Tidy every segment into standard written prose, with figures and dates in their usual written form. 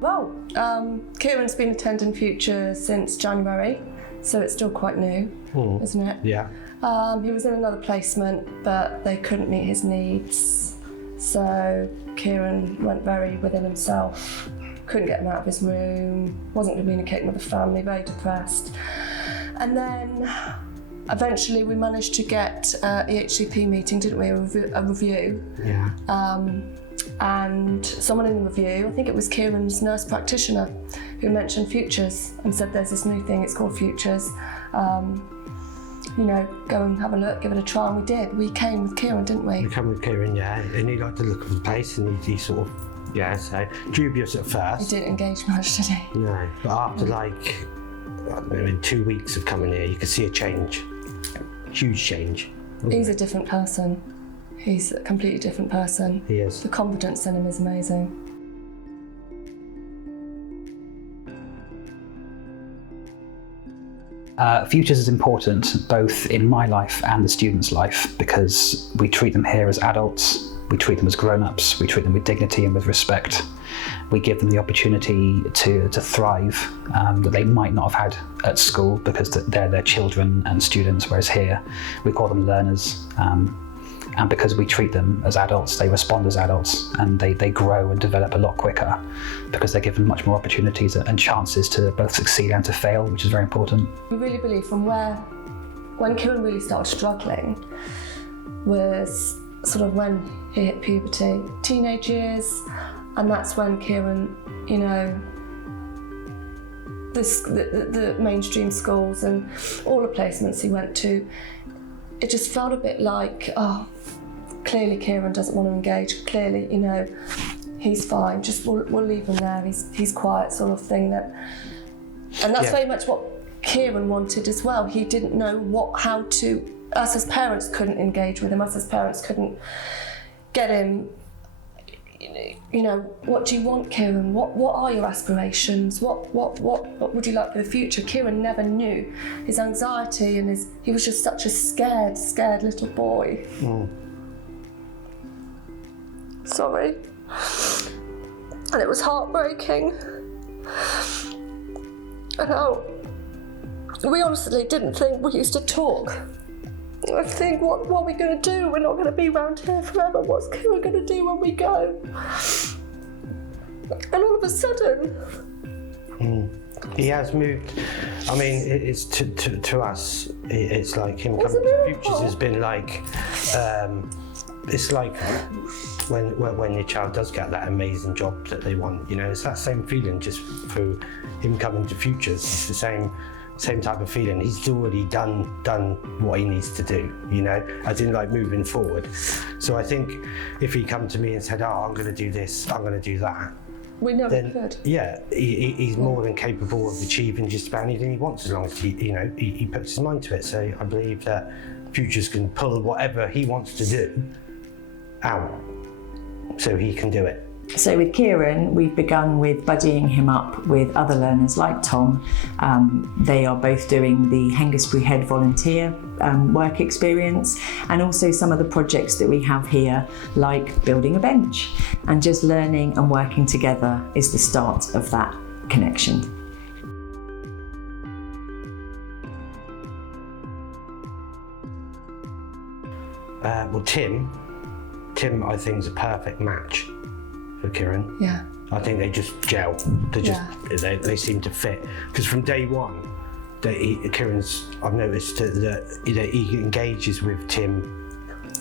Well, Cieran's been attending Future since January, so it's still quite new, isn't it? Yeah. He was in another placement, but they couldn't meet his needs. So Cieran went very within himself, couldn't get him out of his room, wasn't communicating with the family, very depressed. And then eventually we managed to get an EHCP meeting, didn't we? A review. Yeah. And someone in the review, I think it was Cieran's nurse practitioner, who mentioned Futures and said there's this new thing, it's called Futures. You know, go and have a look, give it a try, and we did. We came with Cieran, didn't we? We came with Cieran, yeah, and he liked the look of the place, and he sort of, yeah, so dubious at first. He didn't engage much, did he? No, but after like, I don't know, in 2 weeks of coming here, you could see a change, huge change. He's a different person. He's a completely different person. He is. The confidence in him is amazing. Futures is important both in my life and the students' life because we treat them here as adults, we treat them as grown-ups, we treat them with dignity and with respect. We give them the opportunity to thrive that they might not have had at school because they're their children and students, whereas here we call them learners. And because we treat them as adults, they respond as adults and they grow and develop a lot quicker because they're given much more opportunities and chances to both succeed and to fail, which is very important. We really believe when Cieran really started struggling was sort of when he hit puberty, teenage years, and that's when Cieran, you know, the mainstream schools and all the placements he went to, it just felt a bit like, oh, clearly Cieran doesn't want to engage. Clearly, you know, he's fine. Just we'll leave him there. He's quiet, sort of thing. And that's very much what Cieran wanted as well. He didn't know how to. Us as parents couldn't engage with him. Us as parents couldn't get him. You know, what do you want, Cieran? What are your aspirations? What would you like for the future? Cieran never knew. His anxiety and he was just such a scared little boy. Sorry. And it was heartbreaking. And we honestly didn't think we used to talk. I think, what are we going to do? We're not going to be around here forever. What's Cieran going to do when we go? And all of a sudden... He has moved. I mean, it's to us, it's like him coming to Futures has been like, it's like when your child does get that amazing job that they want, you know, it's that same feeling just through him coming to Futures. It's the same type of feeling. He's already done what he needs to do, you know, as in like moving forward. So I think if he come to me and said, oh, I'm going to do this, I'm going to do that, we know he could. Yeah, he's more than capable of achieving just about anything he wants as long as he puts his mind to it. So I believe that Futures can pull whatever he wants to do out so he can do it. So with Cieran, we've begun with buddying him up with other learners like Tom. They are both doing the Hengistbury Head volunteer work experience and also some of the projects that we have here, like building a bench. And just learning and working together is the start of that connection. Well, Tim, I think, is a perfect match for Cieran. Yeah. I think they just gel. They seem to fit. Because from day one, Cieran's, I've noticed that he engages with Tim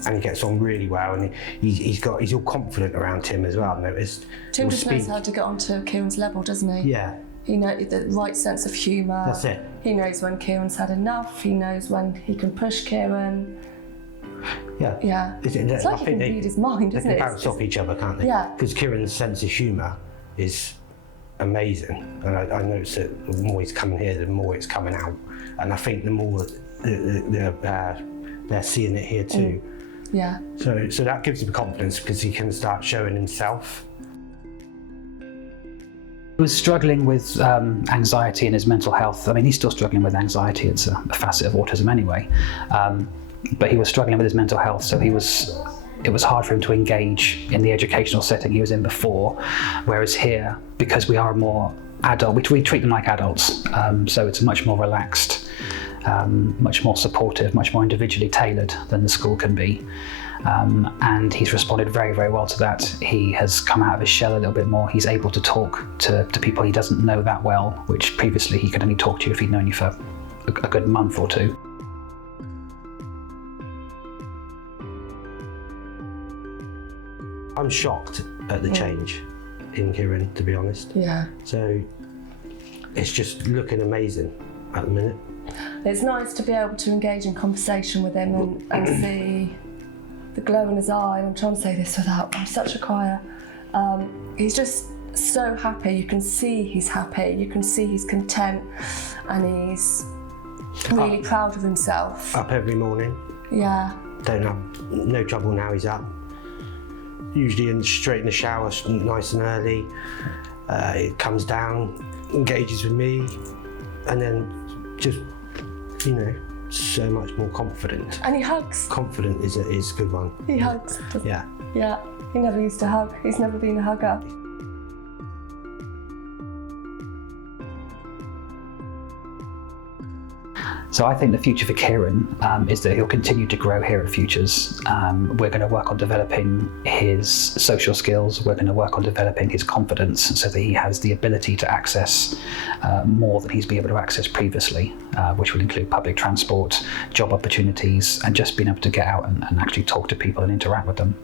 and he gets on really well, and he's all confident around Tim as well. I've noticed. Tim just knows how to get onto Kieran's level, doesn't he? Yeah. He knows the right sense of humour. That's it. He knows when Cieran's had enough. He knows when he can push Cieran. Yeah. Yeah. It's like he can read his mind, isn't it? They can bounce off each other, can't they? Yeah. Because Kieran's sense of humour is amazing, and I notice that the more he's coming here, the more it's coming out, and I think the more they're seeing it here too. Yeah. So that gives him confidence because he can start showing himself. He was struggling with anxiety and his mental health. I mean, he's still struggling with anxiety. It's a facet of autism anyway. But he was struggling with his mental health, so he was it was hard for him to engage in the educational setting he was in before, whereas here, because we are more adult, we treat them like adults, so it's much more relaxed, much more supportive, much more individually tailored than the school can be. And he's responded very, very well to that. He has come out of his shell a little bit more. He's able to talk to people he doesn't know that well, which previously he could only talk to you if he'd known you for a good month or two. I'm shocked at the change in Cieran, to be honest. Yeah. So it's just looking amazing at the minute. It's nice to be able to engage in conversation with him and see the glow in his eye. I'm trying to say this without, I'm such a crier. He's just so happy. You can see he's happy. You can see he's content, and he's really proud of himself. Up every morning. Yeah. Don't have no trouble now. He's up. Usually straight in the shower, nice and early. He comes down, engages with me, and then just, you know, so much more confident. And he hugs. Confident is a good one. He hugs. Yeah. Yeah. He never used to hug. He's never been a hugger. So I think the future for Cieran is that he'll continue to grow here at Futures. We're going to work on developing his social skills. We're going to work on developing his confidence so that he has the ability to access more than he's been able to access previously, which will include public transport, job opportunities, and just being able to get out and actually talk to people and interact with them.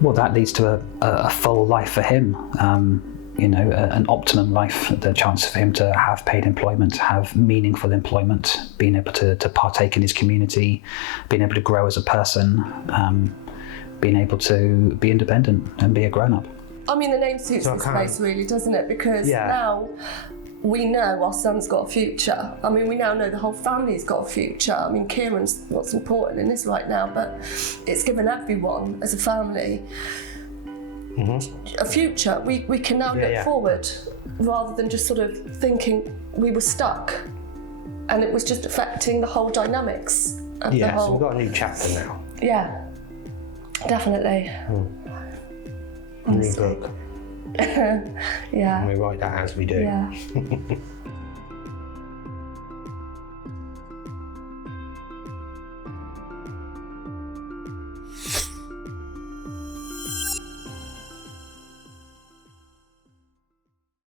Well, that leads to a full life for him. You know, an optimum life, the chance for him to have paid employment, have meaningful employment, being able to partake in his community, being able to grow as a person, being able to be independent and be a grown-up. I mean, the name suits this place really, doesn't it? Because now we know our son's got a future. I mean, we now know the whole family's got a future. I mean, Cieran's what's important in this right now, but it's given everyone as a family a future. We can now look forward rather than just sort of thinking we were stuck and it was just affecting the whole dynamics of the whole. So we've got a new chapter now. Yeah, definitely. A new book. Yeah. And we write that as we do. Yeah.